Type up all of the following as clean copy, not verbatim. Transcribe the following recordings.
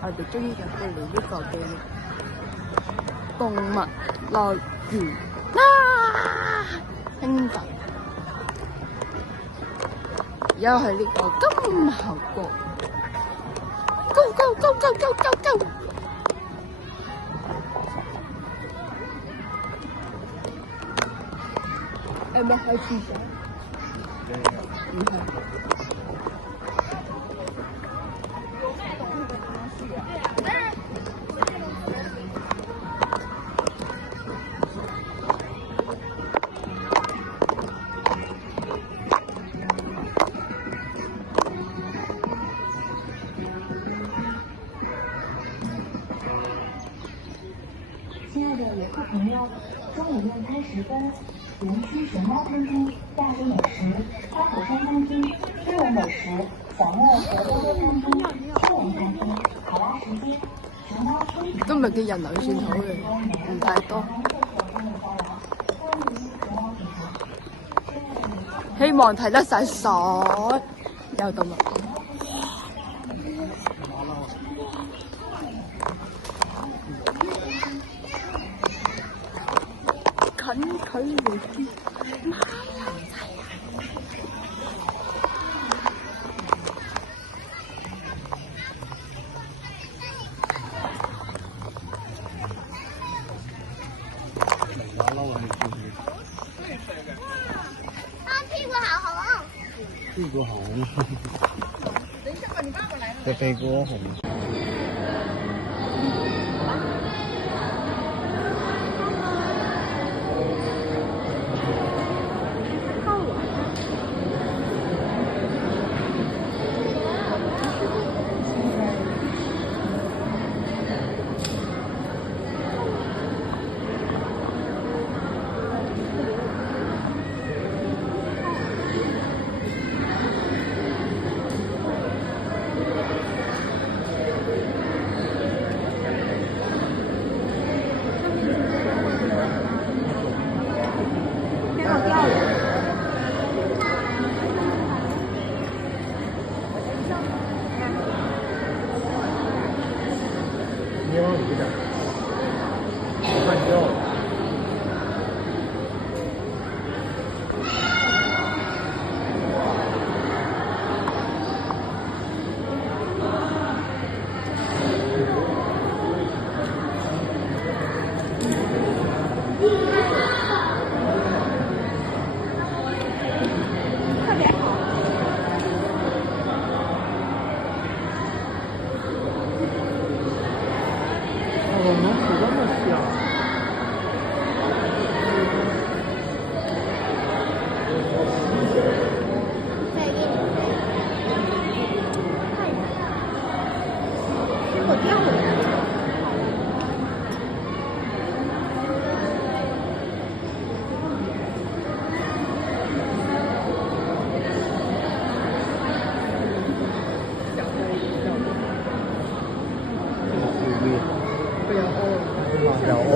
我哋終於入到嚟呢個嘅動物樂園啦！興奮！而家係呢個金猴國 ，Go Go Go Go Go Go Go！ 係咪開始咗？唔係。亲爱的游客朋友，中午用餐时分，园区熊猫餐厅、亚洲美食、花果山餐厅、日文美食、小乐和多多餐厅、秋人餐厅，考拉时间，熊猫身体。今日嘅人流算好嘅，唔太多。希望睇得晒所有動物。近距離啲馬騮仔啊！屁股好红。屁股红。这屁股红。你往里点，看掉。有屙，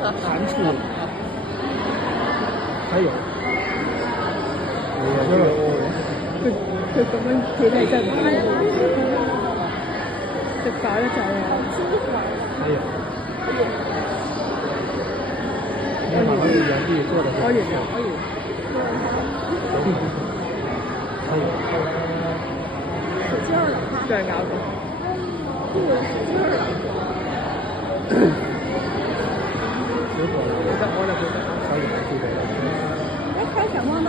蟾蜍，還有，佢咁樣企喺真，食飽一陣啊！還有，你好像原地做的，還有，使勁了，再咬個。有果覺得我就覺得可以買啲嘅。你睇什麼呢？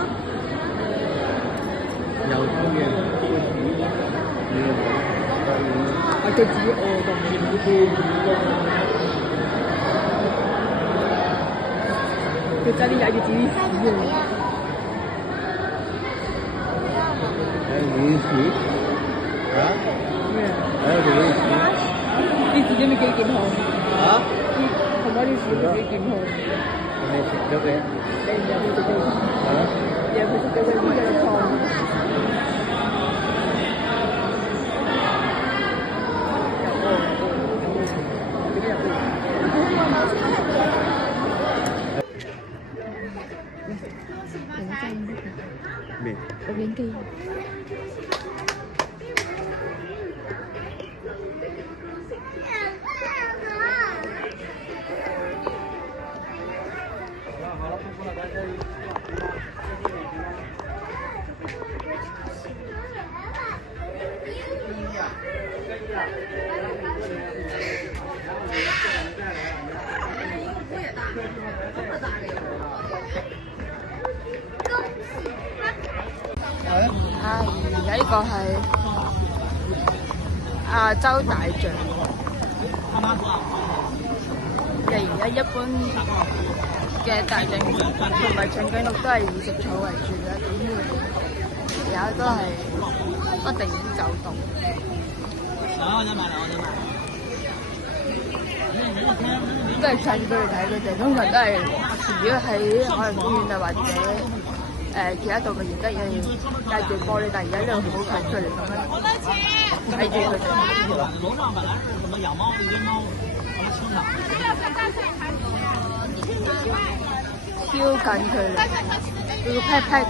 有啲嘅，我就只餓咁嘅。佢真係有啲意思嘅。有意思啊？咩？還有啲意思。啲自己咪幾健康啊？同埋啲自己幾健康。你食咗嘅？你唔有冇食到？啊？有冇食到嗰啲嘅湯？咩？我影機。而家呢個係亞洲大象。而家一般嘅大象同埋長頸鹿都係以食草為主嘅，咁而家都係不定走動。都係趁佢哋睇佢哋，通常都係如果喺海洋公園啊或者其他動物園都係帶住玻璃，但係而家呢度好近距離咁樣睇住佢哋。超近距離，佢個 pat pat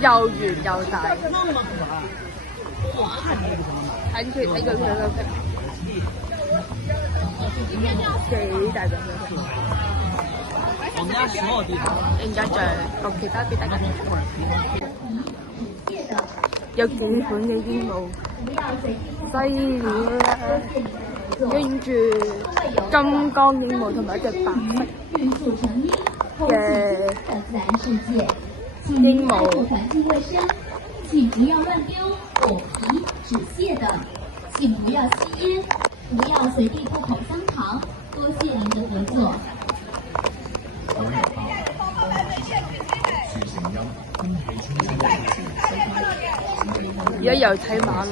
又圓又大，睇佢睇佢佢個 pat 幾大個佢。人家就同其他俾大家睇，有幾款嘅鸚鵡，犀利啦！跟住金剛鸚鵡同埋一隻白色嘅鸚鵡。请不要乱丢果皮、纸屑等，请不要吸烟，不要随地吐口香糖，多谢您的合作。而家又睇馬騮。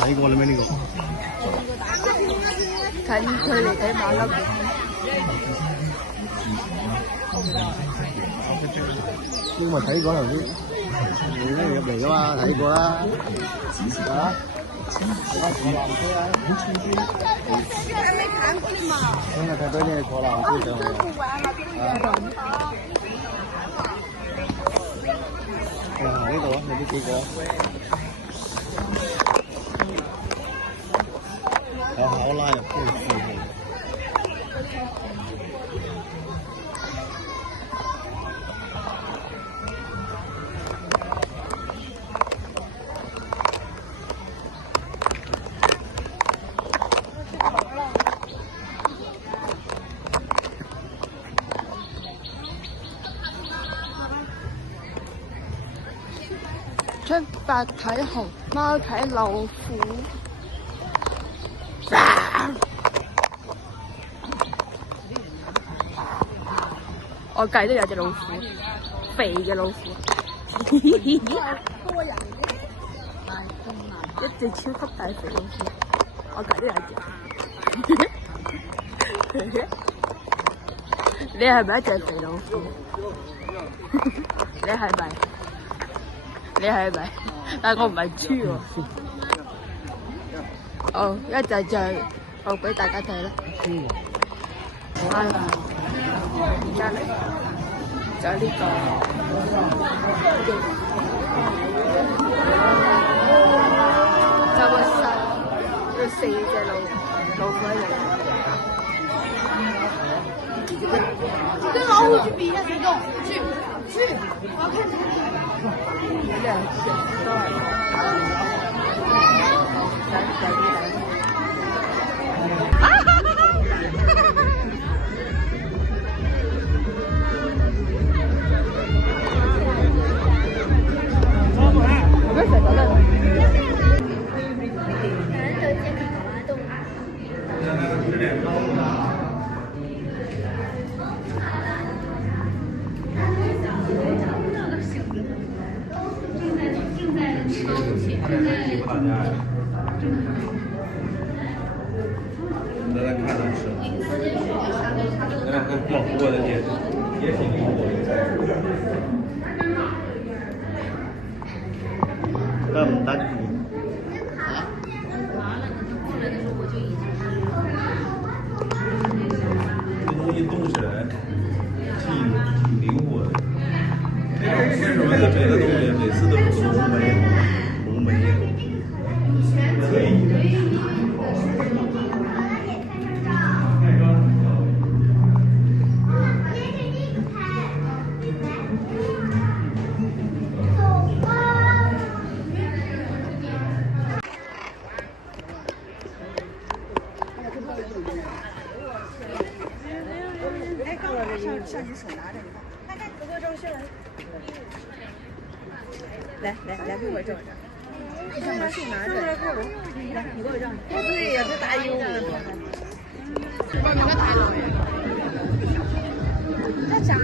睇過啦咩呢個？近距離睇馬騮。呢個咪睇過頭先，你呢入嚟噶嘛？睇過啦。啊？聽日睇到你坐纜車上去。呢度啊，你啲幾個？好拉入去試下。出發睇熊貓睇老虎，我計都有隻老虎，肥嘅老虎，一隻超級大肥老虎，我計都有隻。你係咪一隻肥老虎？你係咪？你係咪？但係我唔係豬喎。哦，一陣就我俾大家睇啦。而家嚟就呢個，就個山有4隻老虎喺度。跟老虎去比一下谁重，去，我要看2只都係。大家看着吃，光顾我的店也挺灵活的。那么大。这东西动起来挺灵活的。为什么这别的东西每次都是龙门宴？可以。来，给我照一张。你想把手拿着。来，你给我照。对呀，这大有把那个抬了。他啥？